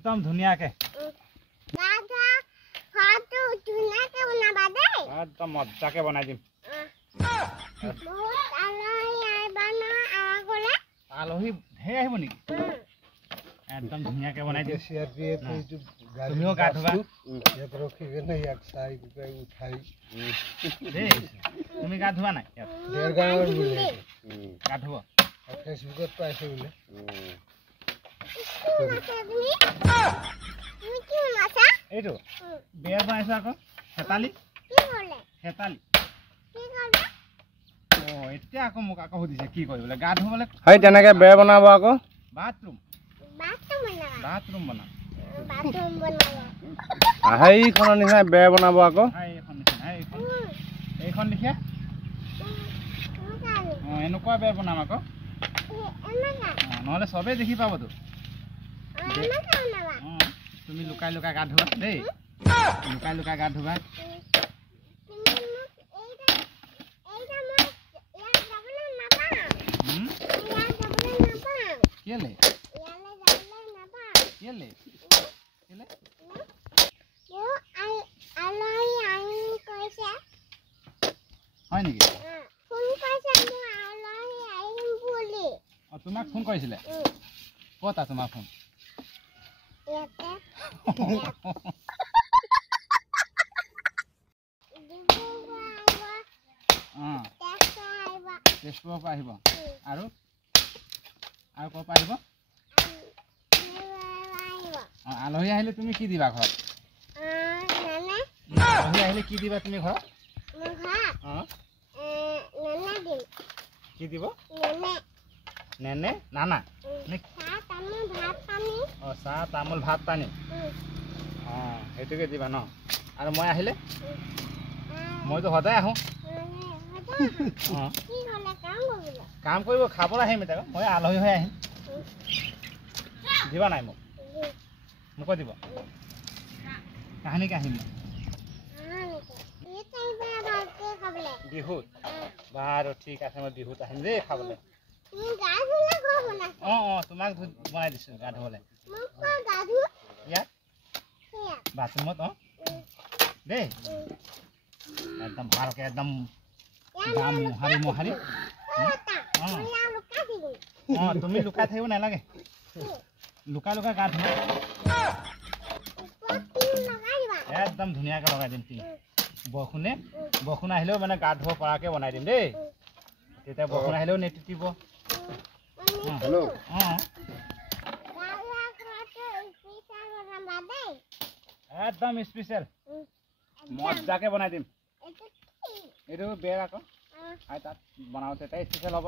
একদম ধুনীয়াকে একদম মজাকে বনাই দিম আলহী ঢেৰ আহিব নেকি একদম ধুনীয়াকে বনাই দিম তুমিও গা ধুবা তুমি গা ধুবা নাই গা ধুব ফেচবুকত পাইছে বোলে এইটো বেৰ বনাইছো আকৌ হেতালি এতিয়া আকৌ মোক আকৌ সুধিছে কি কৰিবলৈ গা ধুবলৈ হয় তেনেকে বেৰ বনাব আকৌ বাথৰুম বনাম সেইখনৰ নিচিনা বেৰ বনাব আকৌ এইখন লিখে এনেকুৱা বেৰ বনাম আকৌ নহ'লে চবেই দেখি পাবতো তুমি লুকাই লুকাই গা ধুবা দেই লুকাই গা ধুবা কেলে হয় নেকি তোমাক ফোন কৰিছিলে ক'ত আছে তোমাৰ ফোন তেজপুৰৰ পৰা আহিব আৰু ক'ৰ পৰা আহিব আলহী আহিলে তুমি কি দিবা ঘৰত আলহী আহিলে কি দিবা তুমি ঘৰত কি দিব নেনে নানা চাহ তামোল ভাত পানী সেইটোকে দিবা ন আৰু মই আহিলে মইতো সদায় আহোঁ কাম কৰিব খাবলৈ আহিম এতিয়া মই আলহী হৈ আহিম দিবা নাই মোকো দিব কাহানিকে আহিম বিহুত বাৰু ঠিক আছে মই বিহুত আহিম দেই খাবলৈ তোমাক বনাই দিছোঁ গা ধুবলৈ ইয়াত বাথৰুমত দেই একদম ভালকৈ একদম গাম মোহাৰি তুমি লুকাই থাকিব নালাগে লুকাই গা ধুবা একদম ধুনীয়াকৈ লগাই দিম টিং বৰষুণ আহিলেও মানে গা ধুব পৰাকৈ বনাই দিম দেই তেতিয়া বৰষুণ আহিলেও নেতিতিব একদম স্পেচিয়েল মজাকে বনাই দিম এইটো বেৰ আকৌ তাত বনাওঁতে স্পেচিয়েল হ'ব